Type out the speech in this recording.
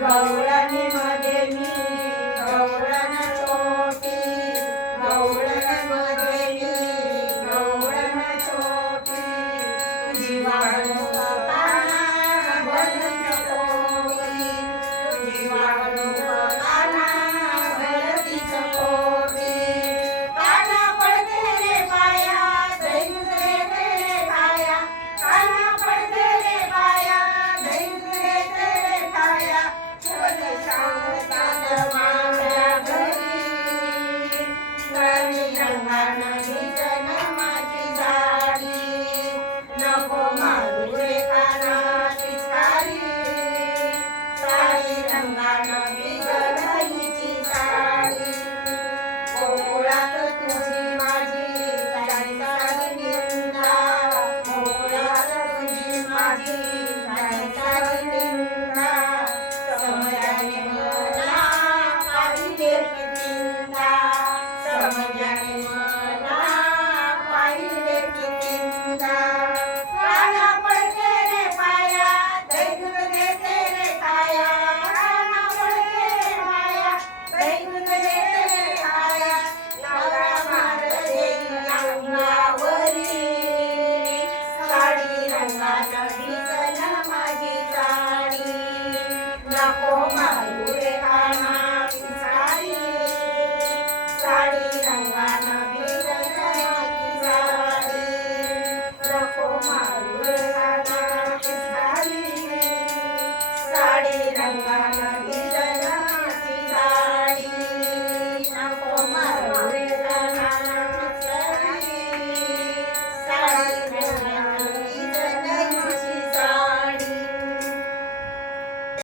गवळणीमध्ये मी गवळण छोटी, गवळणमध्ये मी गवळण छोटी, तुझी वागणूक काना भलती खोटी, तुझी वागणूक काना भलतीच खोटी. काना पडते रे पाया, दैवत रे तेरे पाया, काना पडते रे पाया, दैवत रे तेरे पाया. शोध सांगतात माझ्या घरी, राणी रंगानं निजन माझी झाडी. नको मारू रे काना पिचकारी, काळी रंगानं